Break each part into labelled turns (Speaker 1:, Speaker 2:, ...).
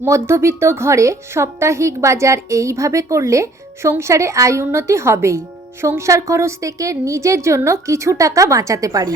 Speaker 1: মধ্যবিত্ত ঘরে সাপ্তাহিক বাজার এইভাবে করলে সংসারে আয় উন্নতি হবেই। সংসার খরচ থেকে নিজের জন্য কিছু টাকা বাঁচাতে পারি।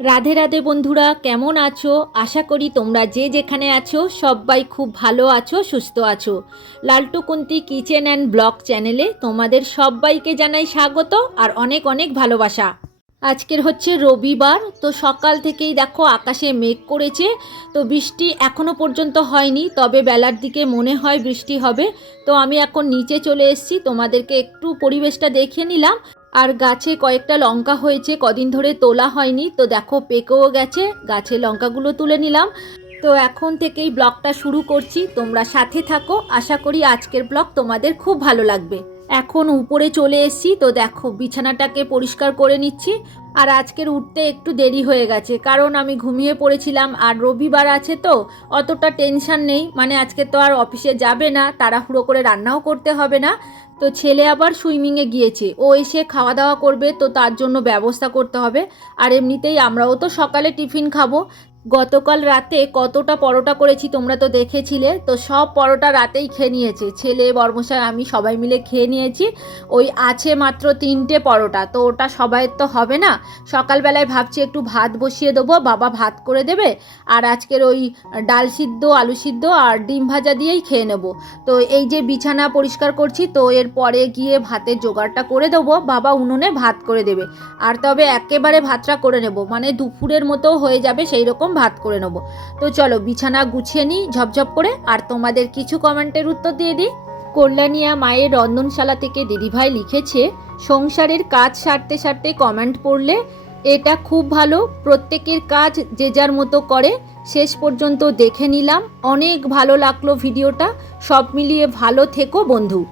Speaker 1: রাধে রাধে বন্ধুরা কেমন আছো? আশা করি তোমরা যে যেখানে আছো সবাই খুব ভালো আছো সুস্থ আছো। Laltu Kunti kitchen and blog চ্যানেলে তোমাদের সবাইকে জানাই স্বাগত আর অনেক অনেক ভালোবাসা। আজকের হচ্ছে রবিবার, তো সকাল থেকেই দেখো আকাশে মেঘ করেছে, তো বৃষ্টি এখনও পর্যন্ত হয়নি, তবে বেলার দিকে মনে হয় বৃষ্টি হবে। তো আমি এখন নিচে চলে এসেছি, তোমাদেরকে একটু পরিবেশটা দেখে নিলাম। আর গাছে কয়েকটা লঙ্কা হয়েছে, কদিন ধরে তোলা হয়নি, তো দেখো পেকেও গেছে, গাছে লঙ্কাগুলো তুলে নিলাম। তো এখন থেকেই ব্লগটা শুরু করছি, তোমরা সাথে থাকো, আশা করি আজকের ব্লগ তোমাদের খুব ভালো লাগবে। এখন উপরে চলে এসেছি, তো দেখো বিছানাটাকে পরিষ্কার করে নিচ্ছি। আর আজকের উঠতে একটু দেরি হয়ে গেছে, কারণ আমি ঘুমিয়ে পড়েছিলাম আর রবিবার আছে তো, অতটা টেনশন নেই। মানে আজকে তো আর অফিসে যাবে না, তাড়াহুড়ো করে রান্নাও করতে হবে না। তো ছেলে আবার সুইমিংয়ে গিয়েছে, ও এসে খাওয়া দাওয়া করবে, তো তার জন্য ব্যবস্থা করতে হবে। আর এমনিতেই আমরাও তো সকালে টিফিন খাব গতকাল রাতে কতটা পরোটা করেছি তোমরা তো দেখেছিলে, তো সব পরোটা রাতেই খেয়ে নিয়েছে। ছেলে, বর্মশাই, আমি সবাই মিলে খেয়ে নিয়েছি। ওই আছে মাত্র তিনটে পরোটা, তো ওটা সবাইয়ের তো হবে না। সকালবেলায় ভাবছি একটু ভাত বসিয়ে দেবো, বাবা ভাত করে দেবে, আর আজকের ওই ডাল সিদ্ধ, আলু সিদ্ধ আর ডিম ভাজা দিয়েই খেয়ে নেব। তো এই যে বিছানা পরিষ্কার করছি, তো এর পরে গিয়ে ভাতের জোগাড়টা করে দেবো, বাবা উনুনে ভাত করে দেবে। আর তবে একেবারে ভাতটা করে নেব মানে দুপুরের মতো হয়ে যাবে, সেই রকম ভাত করে নেব। তো চলো বিছানা গুছিয়ে নিই, ঝপঝপ করে। আর তোমাদের কিছু কমেন্টের উত্তর দিয়ে দিই। কল্যাণিয়া মায়ের রন্ধনশালা থেকে দিদিভাই লিখেছে, সংসারের কাজ সারতে সারতে কমেন্ট পড়লে এটা খুব ভালো। প্রত্যেকের কাজ যে যার মতো করে। শেষ পর্যন্ত দেখে নিলাম। অনেক ভালো লাগল ভিডিওটা। সব মিলিয়ে ভালো থেকো বন্ধু।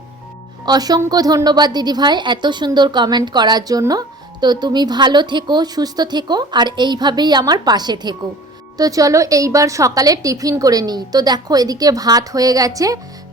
Speaker 1: অসংখ্য ধন্যবাদ দিদিভাই এত সুন্দর কমেন্ট করার জন্য। তো তুমি ভালো থেকো, সুস্থ থেকো, আর এইভাবেই আমার পাশে থেকো। তো চলো এইবার সকালে টিফিন করে নিই। তো দেখো এদিকে ভাত হয়ে গেছে।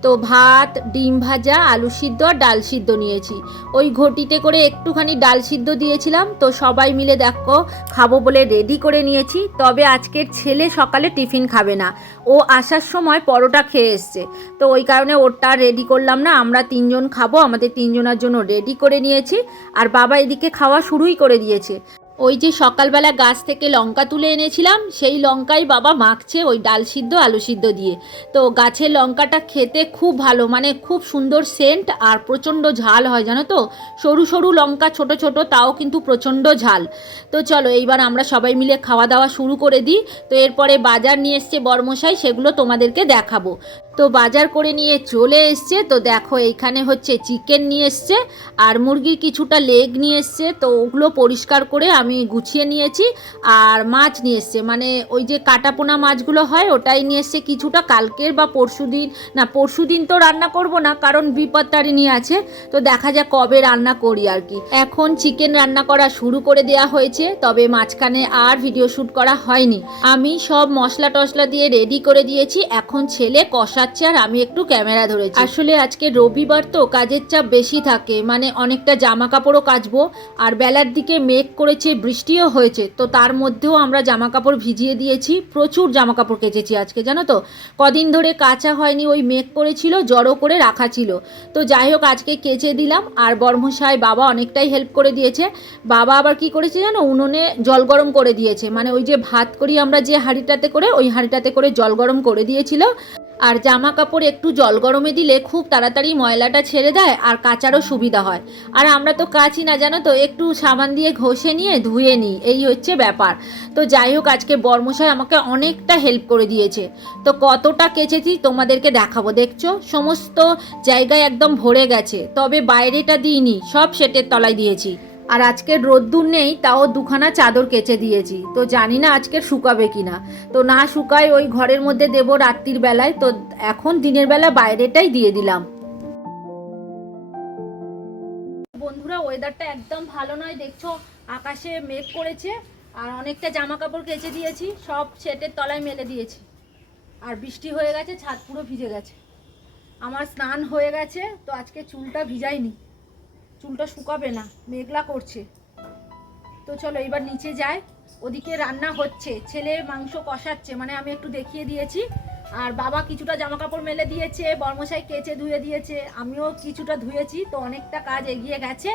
Speaker 1: তো ভাত, ডিম ভাজা, আলু সিদ্ধ আর ডাল সিদ্ধ নিয়েছি। ওই ঘটিতে করে একটুখানি ডাল সিদ্ধ দিয়েছিলাম। তো সবাই মিলে দেখো খাব বলে রেডি করে নিয়েছি। তবে আজকের ছেলে সকালে টিফিন খাবে না। ও আসার সময় পরোটা খেয়ে এসছে। তো ওই কারণে ওরটা রেডি করলাম না। আমরা তিনজন খাব। আমাদের তিনজনের জন্য রেডি করে নিয়েছি। আর বাবা এদিকে খাওয়া শুরুই করে দিয়েছে। ওই যে সকালবেলা গাছ থেকে লঙ্কা তুলে এনেছিলাম, সেই লঙ্কাই বাবা মাখছে ওই ডাল সিদ্ধ, আলু সিদ্ধ দিয়ে। তো গাছের লঙ্কাটা খেতে খুব ভালো মানে খুব সুন্দর সেন্ট আর প্রচণ্ড ঝাল হয়, জানো তো? সরু সরু লঙ্কা, ছোট ছোট, তাও কিন্তু প্রচণ্ড ঝাল। তো চলো, এইবার আমরা সবাই মিলে খাওয়া দাওয়া শুরু করে দিই। তো এরপরে বাজার নিয়ে এসছে বর্মশাই, সেগুলো তোমাদেরকে দেখাবো। তো বাজার করে নিয়ে চলে এসছে। তো দেখো, এইখানে হচ্ছে চিকেন নিয়ে এসছে আর মুরগির কিছুটা লেগ নিয়ে এসছে। তো ওগুলো পরিষ্কার করে আমি গুছিয়ে নিয়েছি আর মাছ নিয়ে এসছে। মানে ওই যে কাটাপোনা মাছগুলো হয়, ওটাই নিয়ে এসছে কিছুটা। কালকের বা পরশু দিন না পরশু দিন তো রান্না করব না, কারণ বিপত্তারিণী আছে। তো দেখা যাক কবে রান্না করি আর কি। এখন চিকেন রান্না করা শুরু করে দেওয়া হয়েছে, তবে মাঝখানে আর ভিডিও শ্যুট করা হয়নি। আমি সব মশলা টশলা দিয়ে রেডি করে দিয়েছি। এখন ছেলে কষাচ্ছে আর আমি একটু ক্যামেরা ধরেছি। আসলে আজকে রবিবার তো কাজের চাপ বেশি থাকে মানে অনেকটা জামা কাপড়ও কাচবো, আর বেলার দিকে মেঘ করেছে, বৃষ্টিও হয়েছে, তো তার মধ্যেও আমরা জামা কাপড় ভিজিয়ে দিয়েছি, প্রচুর জামা কাপড় কেচেছি আজকে, জানো তো? কদিন ধরে কাচা হয়নি, ওই মেঘ করেছিল, জড়ো করে রাখা ছিল। তো যাই হোক, আজকে কেচে দিলাম, আর বর্মশাই বাবা অনেকটাই হেল্প করে দিয়েছে। বাবা আবার কি করেছে জানো? উনুনে জল গরম করে দিয়েছে মানে ওই যে ভাত করি আমরা যে হাঁড়িটাতে করে, ওই হাঁড়িটাতে করে জল গরম করে দিয়েছিল। আর জামা কাপড় একটু জল গরমে দিলে খুব তাড়াতাড়ি ময়লাটা ছেড়ে দেয় আর কাচারও সুবিধা হয়। আর আমরা তো কাচি না, জানো তো? একটু সাবান দিয়ে ঘষে নিয়ে ধুয়ে নিই, এই হচ্ছে ব্যাপার। তো যাই হোক, আজকে বর্মশাই আমাকে অনেকটা হেল্প করে দিয়েছে। তো কতটা কেচেছি তোমাদেরকে দেখাবো, দেখছ? সমস্ত জায়গায় একদম ভরে গেছে, তবে বাইরেটা দিইনি, সব সেটের তলায় দিয়েছি। আর আজকের রোদ্দুর নেই, তাও দুখানা চাদর কেচে দিয়েছি। তো জানি না আজকে শুকাবে কি না তো না শুকায় ওই ঘরের মধ্যে দেবো রাত্রির বেলায়, তো এখন দিনের বেলা বাইরেটাই দিয়ে দিলাম। বন্ধুরা ওয়েদারটা একদম ভালো নয়, দেখছ? আকাশে মেঘ করেছে, আর অনেকটা জামা কাপড় কেচে দিয়েছি, সব সেটের তলায় মেলে দিয়েছি। আর বৃষ্টি হয়ে গেছে, ছাদ পুরো ভিজে গেছে। আমার স্নান হয়ে গেছে, তো আজকে চুলটা ভিজাইনি। চুলটা শুকাবে না, মেঘলা করছে। তো চলো এবার নিচে যাই, ওদিকে রান্না হচ্ছে, ছেলে মাংস কষাচ্ছে মানে আমি একটু দেখিয়ে দিয়েছি। আর বাবা কিছুটা জামা কাপড় মেলে দিয়েছে, বর্মশাই কেচে ধুয়ে দিয়েছে, আমিও কিছুটা ধুয়েছি, তো অনেকটা কাজ এগিয়ে গেছে।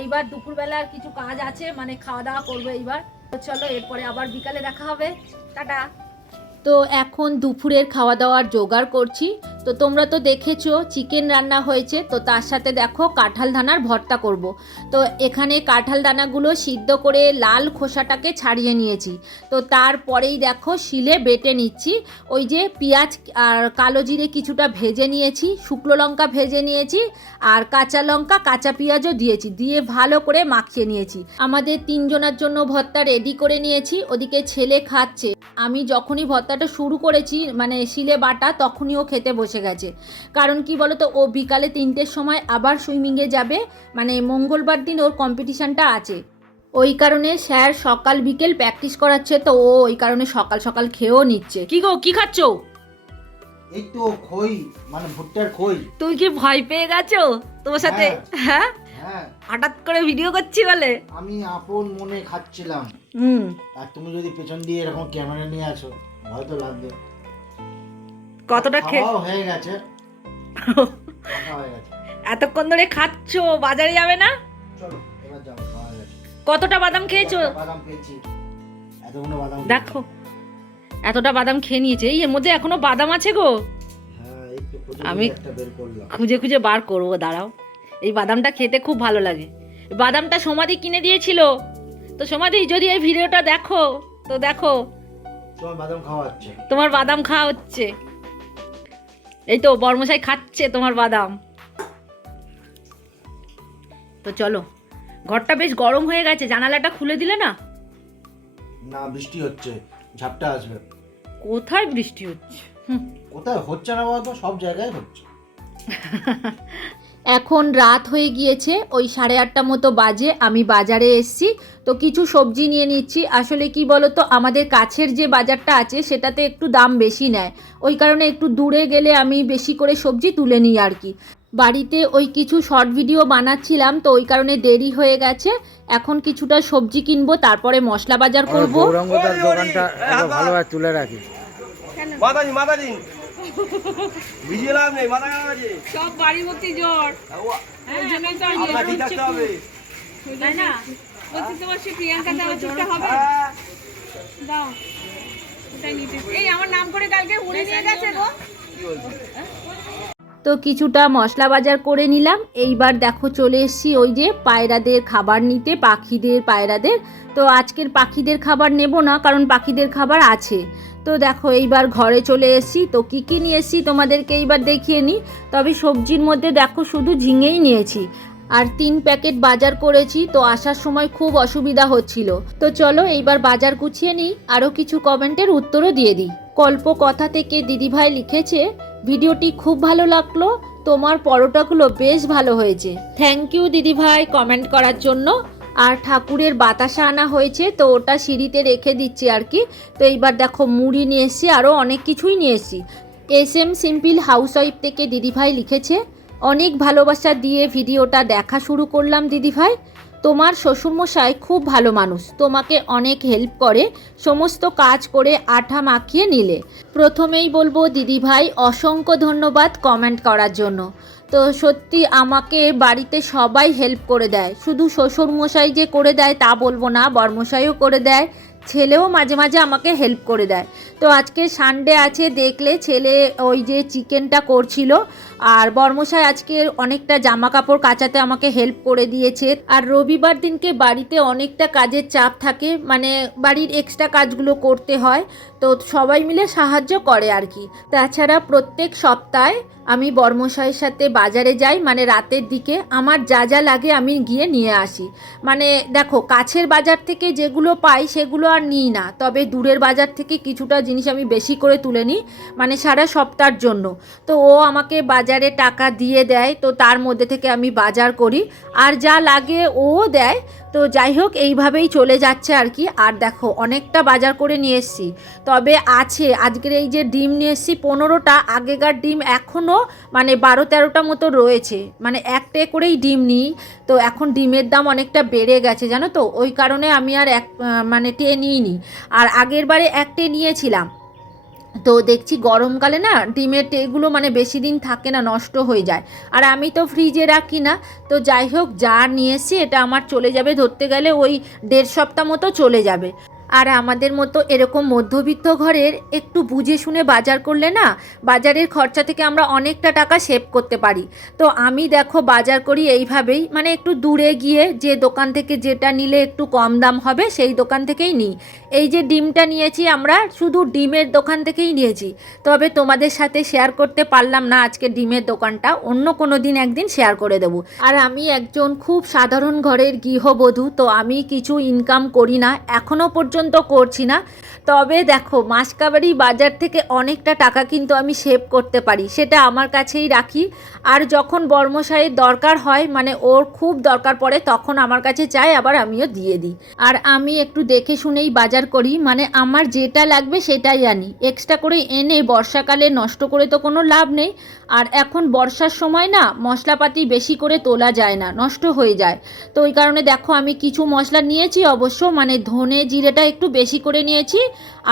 Speaker 1: এইবার দুপুরবেলার কিছু কাজ আছে মানে খাওয়া দাওয়া করবে এইবার। তো চলো, এরপরে আবার বিকালে দেখা হবে। টাটা। তো এখন দুপুরের খাওয়া দাওয়ার জোগাড় করছি। তো তোমরা তো দেখেছ চিকেন রান্না হয়েছে, তো তার সাথে দেখো কাঁঠাল দানার ভর্তা করব। তো এখানে কাঁঠাল দানাগুলো সিদ্ধ করে লাল খোসাটাকে ছাড়িয়ে নিয়েছি। তো তারপরেই দেখো শিলে বেটে নিচ্ছি, ওই যে পেঁয়াজ আর কালো জিরে কিছুটা ভেজে নিয়েছি, শুকনো লঙ্কা ভেজে নিয়েছি, আর কাঁচা লঙ্কা, কাঁচা পেঁয়াজও দিয়েছি, দিয়ে ভালো করে মাখিয়ে নিয়েছি। আমাদের তিনজনের জন্য ভর্তা রেডি করে নিয়েছি, ওদিকে ছেলে খাচ্ছে। আমি যখনই ভর্তাটা শুরু করেছি মানে শিলে বাটা, তখনই ও খেতে বসে গেছে। কারণ কি বলতো ও বিকালে তিনটের সময় আবার সুইমিংয়ে যাবে মানে মঙ্গলবার দিন ওর কম্পিটিশানটা আছে। ওই কারণে স্যার সকাল বিকেল প্র্যাকটিস করাচ্ছে তো ও ওই কারণে সকাল সকাল খেয়েও নিচ্ছে। কি গো কি খাচ্ছো?
Speaker 2: এই তো খই মানে ভুট্টার খই।
Speaker 1: তুমি কি ভয় পেয়ে গেছো তোমার সাথে? হ্যাঁ।
Speaker 2: হ্যাঁ?
Speaker 1: হঠাৎ করে ভিডিও করছি বলে?
Speaker 2: আমি আপন মনে খাচ্ছিলাম।
Speaker 1: হুম।
Speaker 2: আর তুমি যদি পেছন দিয়ে এরকম ক্যামেরা নিয়ে আসো ভয় তো লাগবে।
Speaker 1: কতটা খেয়ে
Speaker 2: খাওয়াও হয়ে গেছে।
Speaker 1: এতক্ষণ ধরে খাচ্ছো বাজারে যাবে না? কতটা বাদাম খেয়েছো? দেখো এতটা বাদাম খেয়ে নিয়েছে। এই এর মধ্যে এখনও বাদাম আছে গো?
Speaker 2: হ্যাঁ
Speaker 1: আমি-
Speaker 2: খুঁজে
Speaker 1: খুঁজে বার করব দাঁড়াও। এই বাদামটা খেতে খুব ভালো লাগে। বাদামটা সমাধি কিনে দিয়েছিল। তো সমাধি যদি এই ভিডিওটা দেখো তো দেখো।
Speaker 2: তোমার বাদাম খাওয়া হচ্ছে।
Speaker 1: তোমার বাদাম খাওয়া হচ্ছে। এই তো বর্মশাই খাচ্ছে তোমার বাদাম। তো চলো ঘরটা বেশ গরম হয়ে গেছে জানালাটা খুলে দিলে না?
Speaker 2: না বৃষ্টি হচ্ছে ঝাপটা আসবে।
Speaker 1: কোথায় বৃষ্টি হচ্ছে?
Speaker 2: কোথায় হচ্ছে না বলতো সব জায়গায় হচ্ছে।
Speaker 1: এখন রাত হয়ে গিয়েছে ওই সাড়ে আটটা মতো বাজে আমি বাজারে এসছি। তো কিছু সবজি নিয়ে নিচ্ছি। আসলে কি বলতো আমাদের কাছের যে বাজারটা আছে সেটাতে একটু দাম বেশি নেয়। ওই কারণে একটু দূরে গেলে আমি বেশি করে সবজি তুলে নিই আর কি। বাড়িতে ওই কিছু শর্ট ভিডিও বানাচ্ছিলাম তো ওই কারণে দেরি হয়ে গেছে। এখন কিছুটা সবজি কিনবো তারপরে মশলা বাজার করব।
Speaker 3: দোকানটা তুলে রাখি।
Speaker 4: মাতাজি মাতাজি। লাভ নেই মাথা খারাপ আছে।
Speaker 5: সব বাড়ি ভর্তি জ্বর। ওই জন্যই তো
Speaker 4: ঠিক থাকতে হবে।
Speaker 5: তাই না? বলছি তোমার সে প্রিয়াঙ্কা দেওয়া চুপটা হবে?
Speaker 4: হ্যাঁ।
Speaker 5: দাও। ওটাই নিতে। এই আমার নাম করে কালকে উড়ে নিয়ে গেছে গো।
Speaker 4: কি বলছিস?
Speaker 1: তো কিছুটা মশলা বাজার করে নিলাম। এইবার দেখো চলে এসেছি ওই যে পায়রাদের খাবার নিতে পাখিদের পায়রাদের। তো আজকের পাখিদের খাবার নেব না কারণ পাখিদের খাবার আছে। তো দেখো, এইবার ঘরে চলে এসেছি। তো কী কী নিয়ে এসেছি তোমাদেরকে এইবার দেখিয়ে নিই তবে সবজির মধ্যে দেখো, শুধু ঝিঙেই নিয়েছি। আর তিন প্যাকেট বাজার করেছি, তো আসার সময় খুব অসুবিধা হচ্ছিল। তো চলো, এইবার বাজার গুছিয়ে নিই। আরও কিছু কমেন্টের উত্তরও দিয়ে দিই। কল্প কথা থেকে দিদিভাই লিখেছে, ভিডিওটি খুব ভালো লাগল। তোমার পরোটাগুলো বেশ ভালো হয়েছে। থ্যাংক ইউ দিদিভাই কমেন্ট করার জন্য। আর ঠাকুরের বাতাসা আনা হয়েছে, তো ওটা সিঁড়িতে রেখে দিচ্ছি আর কি। তো এইবার দেখো, মুড়ি নিয়ে এসেছি আরও অনেক কিছুই নিয়ে এসেছি। S M simple housewife থেকে দিদিভাই লিখেছে, অনেক ভালোবাসা দিয়ে ভিডিওটা দেখা শুরু করলাম দিদিভাই। তোমার শ্বশুরমশাই খুব ভালো মানুষ, তোমাকে অনেক হেল্প করে, সমস্ত কাজ করে আঠা মাখিয়ে নিলে। প্রথমেই বলব দিদিভাই, অসংখ্য ধন্যবাদ কমেন্ট করার জন্য। তো সত্যি আমাকে বাড়িতে সবাই হেল্প করে দেয়। শুধু শ্বশুরমশাই যে করে দেয় তা বলব না, বরমশাইও করে দেয়, ছেলেও মাঝে মাঝে আমাকে হেল্প করে দেয়। তো আজকে সানডে আছে, দেখলে ছেলে ওই যে চিকেনটা করছিল, আর বর্মশাই আজকে অনেকটা জামা কাপড় কাচাতে আমাকে হেল্প করে দিয়েছে। আর রবিবার দিনকে বাড়িতে অনেকটা কাজের চাপ থাকে মানে বাড়ির এক্সট্রা কাজগুলো করতে হয়। তো সবাই মিলে সাহায্য করে আর কি। তাছাড়া প্রত্যেক সপ্তাহে আমি বর্মশাইয়ের সাথে বাজারে যাই মানে রাতের দিকে আমার যা যা লাগে আমি গিয়ে নিয়ে আসি। মানে দেখো, কাছের বাজার থেকে যেগুলো পাই সেগুলো আর নিই না, তবে দূরের বাজার থেকে কিছুটা জিনিস আমি বেশি করে তুলে নিই মানে সারা সপ্তাহের জন্য। তো ও আমাকে বাজারে টাকা দিয়ে দেয়, তো তার মধ্যে থেকে আমি বাজার করি। আর যা লাগে ও দেয় তো যাই হোক, এইভাবেই চলে যাচ্ছে আর কি। আর দেখো, অনেকটা বাজার করে নিয়ে এসেছি। তবে আছে, আজকের এই যে ডিম নিয়ে এসেছি, পনেরোটা। আগেকার ডিম এখনও মানে বারো তেরোটা মতো রয়েছে। মানে একটা করেই ডিম নিই। তো এখন ডিমের দাম অনেকটা বেড়ে গেছে, জানো তো? ওই কারণে আমি আর এক মানে টে নিইনি। আর আগের বারে একটে নিয়েছিলাম। তো দেখছি গরমকালে না ডিমের এগুলো মানে বেশি দিন থাকে না, নষ্ট হয়ে যায়। আর আমি তো ফ্রিজে রাখি না, তো যাই হোক যা নিয়েছি এটা আমার চলে যাবে, ধরতে গেলে ওই দেড় সপ্তাহ মতো চলে যাবে। আর আমাদের মতো এরকম মধ্যবিত্ত ঘরের একটু বুঝে শুনে বাজার করলে না, বাজারের খরচা থেকে আমরা অনেকটা টাকা সেভ করতে পারি। তো আমি দেখো বাজার করি এইভাবেই মানে একটু দূরে গিয়ে যে দোকান থেকে যেটা নিলে একটু কম দাম হবে সেই দোকান থেকেই নিই। এই যে ডিমটা নিয়েছি আমরা, শুধু ডিমের দোকান থেকেই নিয়েছি। তবে তোমাদের সাথে শেয়ার করতে পারলাম না আজকে ডিমের দোকানটা, অন্য কোনো দিন একদিন শেয়ার করে দেবো। আর আমি একজন খুব সাধারণ ঘরের গৃহবধূ, তো আমি কিছু ইনকাম করি না। এখনও পর্যন্ত করছি না। তবে দেখো, মাসকাবাড়ি বাজার থেকে অনেকটা টাকা কিন্তু আমি সেভ করতে পারি, সেটা আমার কাছেই রাখি। আর যখন বর্মশাইয়ের দরকার হয় মানে ওর খুব দরকার পড়ে, তখন আমার কাছে চাই, আবার আমিও দিয়ে দিই। আর আমি একটু দেখে শুনেই বাজার করি মানে আমার যেটা লাগবে সেটাই আনি। এক্সট্রা করে এনে বর্ষাকালে নষ্ট করে তো কোনো লাভ নেই। আর এখন বর্ষার সময় না, মশলাপাতি বেশি করে তোলা যায় না, নষ্ট হয়ে যায়। তো ওই কারণে দেখো, আমি কিছু মশলা নিয়েছি অবশ্য মানে ধনে, জিরেটা একটু বেশি করে নিয়েছি,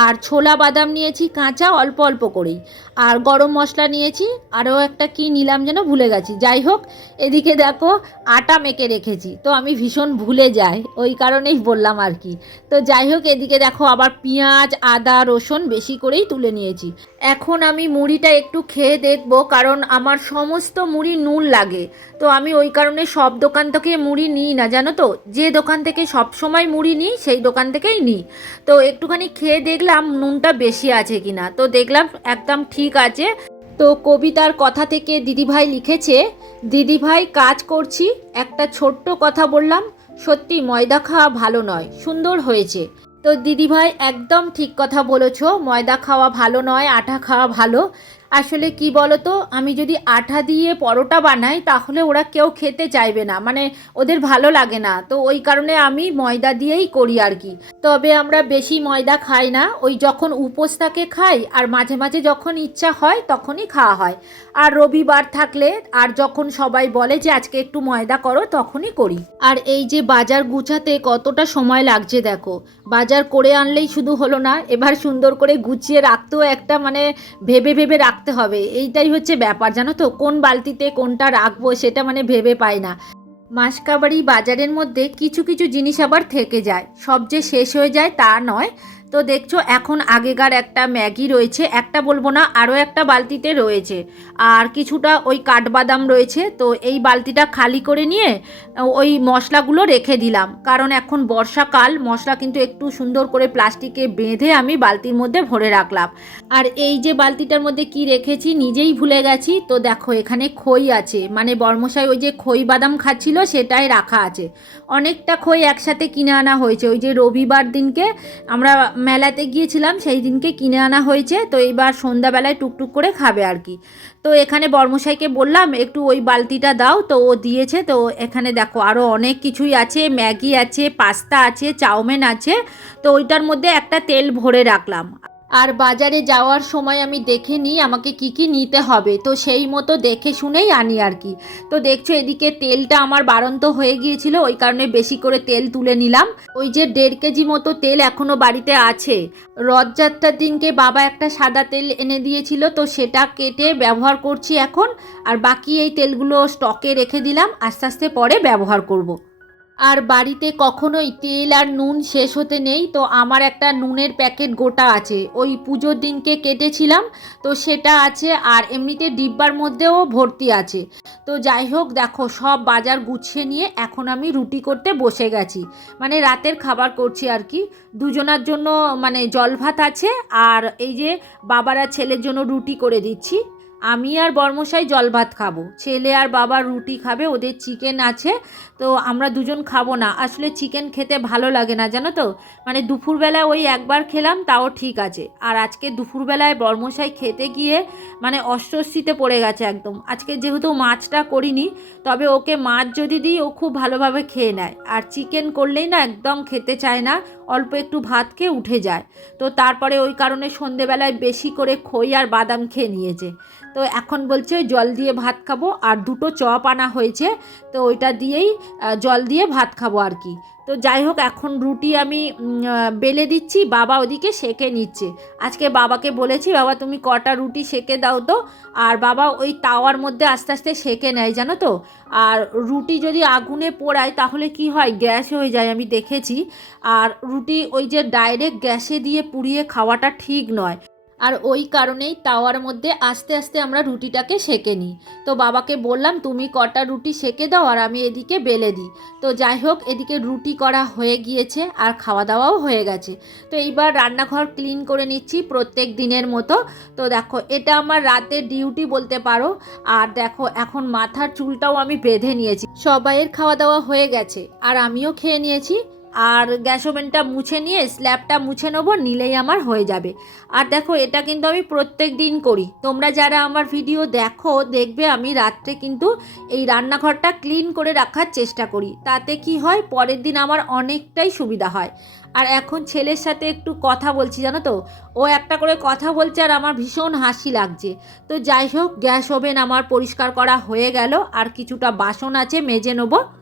Speaker 1: আর ছোলা বাদাম নিয়েছি, কাঁচা অল্প অল্প করেই। আর গরম মশলা নিয়েছি, আরও একটা কি নিলাম যেন ভুলে গেছি। যাই হোক, এদিকে দেখো আটা মেখে রেখেছি, তো আমি ভীষণ ভুলে যাই, ওই কারণেই বললাম আর কি। তো যাই হোক, এদিকে দেখো আবার পেঁয়াজ, আদা, রসুন বেশি করেই তুলে নিয়েছি। এখন আমি মুড়িটা একটু খেয়ে দেখব, কারণ আমার সমস্ত মুড়ি নুন লাগে। তো আমি ওই কারণে সব দোকান থেকে মুড়ি নিই না, জানো তো? যে দোকান থেকে সব সময় মুড়ি নিই, সেই দোকান থেকেই নিই। তো একটুখানি খেয়ে দেখলাম নুনটা বেশি আছে কিনা। তো দেখলাম একদম ঠিক আছে। তো কবিতার কথা থেকে দিদিভাই লিখেছে, দিদিভাই, কাজ করছি, একটা ছোট্ট কথা বললাম। সত্যি ময়দা খাওয়া ভালো নয়, সুন্দর হয়েছে। তো দিদিভাই, একদম ঠিক কথা বলেছ, ময়দা খাওয়া ভালো নয়, আটা খাওয়া ভালো। আসলে কি বলতো? আমি যদি আঠা দিয়ে পরোটা বানাই, তাহলে ওরা কেউ খেতে চাইবে না। মানে ওদের ভালো লাগে না। তো ওই কারণে আমি ময়দা দিয়েই করি আর কি। তবে আমরা বেশি ময়দা খাই না। ওই যখন উপোস থাকে খাই, আর মাঝে মাঝে যখন ইচ্ছা হয়, তখনই খাওয়া হয়। আর রবিবার থাকলে, আর যখন সবাই বলে যে আজকে একটু ময়দা করো, তখনই করি। আর এই যে বাজার গুছাতে কতটা সময় লাগছে দেখো। বাজার করে আনলেই শুধু হলো না, এবার সুন্দর করে গুছিয়ে রাখতেও একটা মানে ভেবে ভেবে রাখতে হবে। এইটাই হচ্ছে ব্যাপার, জানো তো? কোন বালতিতে কোনটা রাখব সেটা মানে ভেবে পাই না। মাসকাবাড়ি বাজারের মধ্যে কিছু কিছু জিনিস আবার থেকে যায়। সব যে শেষ হয়ে যায় তা নয়। তো দেখছ, এখন আগেকার একটা ম্যাগি রয়েছে, একটা বলব না, আরও একটা বালতিতে রয়েছে। আর কিছুটা ওই কাঠবাদাম রয়েছে, তো এই বালতিটা খালি করে নিয়ে, ওই মশলাগুলো রেখে দিলাম। কারণ এখন বর্ষাকাল, মশলা কিন্তু একটু সুন্দর করে প্লাস্টিকে বেঁধে আমি বালতির মধ্যে ভরে রাখলাম। আর এই যে বালতিটার মধ্যে কি রেখেছি, নিজেই ভুলে গেছি। তো দেখো, এখানে খই আছে। মানে বর্মশাই ওই যে খই বাদাম খাচ্ছিল, সেটাই রাখা আছে। অনেকটা খই একসাথে কিনে আনা হয়েছে। ওই যে রবিবার দিনকে আমরা মেলাতে গিয়েছিলাম, সেই দিনকে কিনে আনা হয়েছে। তো এইবার সন্ধ্যাবেলায় টুকটুক করে খাবে আর কি। তো এখানে বর্মশাইকে বললাম, একটু ওই বালতিটা দাও। তো ও দিয়েছে। তো এখানে দেখো আরও অনেক কিছুই আছে। ম্যাগি আছে, পাস্তা আছে, চাউমিন আছে। তো ওইটার মধ্যে একটা তেল ভরে রাখলাম। আর বাজারে যাওয়ার সময় আমি দেখে নিই আমাকে কি কি নিতে হবে। তো সেই মতো দেখে শুনেই আনি আর কি। তো দেখছ এদিকে তেলটা আমার বাড়ন্ত হয়ে গিয়েছিল, ওই কারণে বেশি করে তেল তুলে নিলাম। ওই যে দেড় কেজি মতো তেল এখনও বাড়িতে আছে। রথযাত্রার দিনকে বাবা একটা সাদা তেল এনে দিয়েছিল, তো সেটা কেটে ব্যবহার করছি এখন। আর বাকি এই তেলগুলো স্টকে রেখে দিলাম, আস্তে আস্তে পরে ব্যবহার করব। আর বাড়িতে কখনোই তেল আর নুন শেষ হতে নেই, তো আমার একটা নুনের প্যাকেট গোটা আছে। ওই পুজোর দিনকে কেটেছিলাম, তো সেটা আছে আর এমনিতে ডিব্বার মধ্যেও ভর্তি আছে। তো যাই হোক, দেখো, সব বাজার গুছিয়ে নিয়ে এখন আমি রুটি করতে বসে গেছি। মানে রাতের খাবার করছি আর কি। দুজনার জন্য মানে জল ভাত আছে আর এই যে বাবারা ছেলের জন্য রুটি করে দিচ্ছি। আমি আর বর্মশাই জল ভাত খাব। ছেলে আর বাবা রুটি খাবে, ওদের চিকেন আছে। তো আমরা দুজন খাব না। আসলে চিকেন খেতে ভালো লাগে না, জানো তো? মানে দুপুরবেলায় ওই একবার খেলাম, তাও ঠিক আছে। আর আজকে দুপুরবেলায় বর্মশাই খেতে গিয়ে মানে অস্বস্তিতে পড়ে গেছে একদম। আজকে যেহেতু মাছটা করিনি, তবে ওকে মাছ যদি দিই, ও খুব ভালোভাবে খেয়ে নেয়। আর চিকেন করলেই না একদম খেতে চায় না, অল্প একটু ভাত খেয়ে উঠে যায়। তো তারপরে ওই কারণে সন্ধেবেলায় বেশি করে খই আর বাদাম খেয়ে নিয়েছে। তো এখন বলছে, জল দিয়ে ভাত খাব। আর দুটো চপ আনা হয়েছে, তো ওইটা দিয়েই জল দিয়ে ভাত খাব আর কি। তো যাই হোক, এখন রুটি আমি বেলে দিচ্ছি, বাবা ওদিকে সেকে নিচ্ছে। আজকে বাবাকে বলেছি, বাবা, তুমি কটা রুটি সেকে দাও তো। আর বাবা ওই তাওয়ার মধ্যে আস্তে আস্তে সেকে নেয়, জানো তো? আর রুটি যদি আগুনে পোড়ায়, তাহলে কি হয়? গ্যাস হয়ে যায়, আমি দেখেছি। আর রুটি ওই যে ডাইরেক্ট গ্যাসে দিয়ে পুড়িয়ে খাওয়াটা ঠিক নয়। আর ওই কারণেই তাওয়ার মধ্যে আস্তে আস্তে আমরা রুটিটাকে সেকে নিই। তো বাবাকে বললাম, তুমি কটা রুটি সেকে দাও আর আমি এদিকে বেলে দিই। তো যাই হোক, এদিকে রুটি করা হয়ে গিয়েছে আর খাওয়া দাওয়াও হয়ে গেছে। তো এইবার রান্নাঘর ক্লিন করে নিচ্ছি প্রত্যেক দিনের মতো। তো দেখো, এটা আমার রাতের ডিউটি বলতে পারো। আর দেখো, এখন মাথার চুলটাও আমি বেঁধে নিয়েছি। সবাইয়ের খাওয়া দাওয়া হয়ে গেছে। আর আমিও খেয়ে নিয়েছি। আর গ্যাস ওভেনটা মুছে নিয়ে স্ল্যাবটা মুছে নেব, নিলেই আমার হয়ে যাবে। আর দেখো, এটা কিন্তু আমি প্রত্যেক দিন করি। তোমরা যারা আমার ভিডিও দেখো, দেখবে আমি রাত্রে কিন্তু এই রান্নাঘরটা ক্লিন করে রাখার চেষ্টা করি। তাতে কি হয়, পরের দিন আমার অনেকটাই সুবিধা হয়। আর এখন ছেলের সাথে একটু কথা বলছি, জানো তো? ও একটা করে কথা বলছে আর আমার ভীষণ হাসি লাগছে। তো যাই হোক, গ্যাস ওভেন আমার পরিষ্কার করা হয়ে গেল। আর কিছুটা বাসন আছে, মেজে নেব।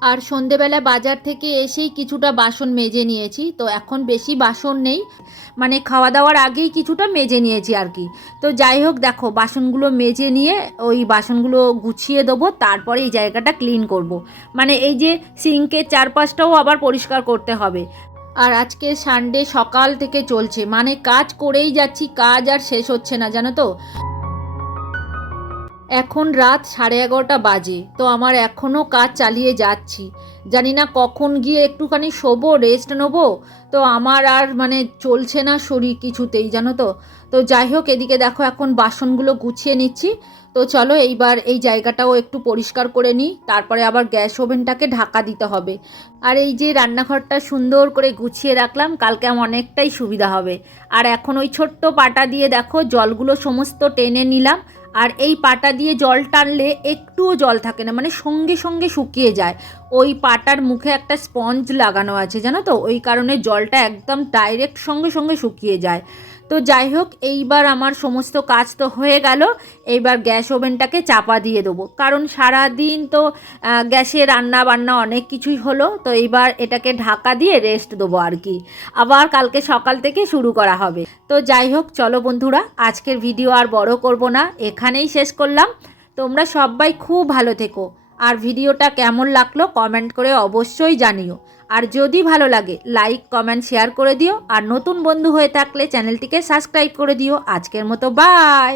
Speaker 1: আর সন্ধেবেলা বাজার থেকে এসেই কিছুটা বাসন মেজে নিয়েছি। তো এখন বেশি বাসন নেই। মানে খাওয়া দাওয়ার আগেই কিছুটা মেজে নিয়েছি আর কি। তো যাই হোক, দেখো, বাসনগুলো মেজে নিয়ে ওই বাসনগুলো গুছিয়ে দেবো, তারপরে এই জায়গাটা ক্লিন করব। মানে এই যে সিঙ্কের চারপাশটাও আবার পরিষ্কার করতে হবে। আর আজকে সানডে সকাল থেকে চলছে। মানে কাজ করেই যাচ্ছি, কাজ আর শেষ হচ্ছে না, জানো তো? এখন রাত সাড়ে এগারোটা বাজে, তো আমার এখনও কাজ চালিয়ে যাচ্ছি। জানি না কখন গিয়ে একটুখানি শোবো রেস্ট নেব। তো আমার আর মানে চলছে না শরীর কিছুতেই, জানো তো। তো যাই হোক, এদিকে দেখো এখন বাসনগুলো গুছিয়ে নিচ্ছি। তো চলো এইবার এই জায়গাটাও একটু পরিষ্কার করে নিই, তারপরে আবার গ্যাস ওভেনটাকে ঢাকা দিতে হবে। আর এই যে রান্নাঘরটা সুন্দর করে গুছিয়ে রাখলাম, কালকে আমার অনেকটাই সুবিধা হবে। আর এখন ওই ছোট্ট পাটা দিয়ে দেখো, জলগুলো সমস্ত টেনে নিলাম। আর এই পাটা দিয়ে জল টানলে একটুও জল থাকে না মানে সঙ্গে সঙ্গে শুকিয়ে যায়। ওই পাটার মুখে একটা স্পঞ্জ লাগানো আছে, জানো তো? ওই কারণে জলটা একদম ডাইরেক্ট সঙ্গে সঙ্গে শুকিয়ে যায়। তো যাই হোক, এইবার আমার সমস্ত কাজ তো হয়ে গেল। এইবার গ্যাস ওভেনটাকে চাপা দিয়ে দেবো। কারণ সারা দিন তো গ্যাসে রান্না বান্না অনেক কিছুই হলো। তো এইবার এটাকে ঢাকা দিয়ে রেস্ট দেবো আর কি। আবার কালকে সকাল থেকে শুরু করা হবে। তো যাই হোক, চলো বন্ধুরা, আজকের ভিডিও আর বড় করব না। এখানেই শেষ করলাম। তোমরা সবাই খুব ভালো থেকো। আর ভিডিওটা কেমন লাগল কমেন্ট করে অবশ্যই জানিও। আর যদি ভালো লাগে, লাইক, কমেন্ট, শেয়ার করে দিও। আর নতুন বন্ধু হয়ে থাকলে চ্যানেলটিকে সাবস্ক্রাইব করে দিও। আজকের মতো, বাই!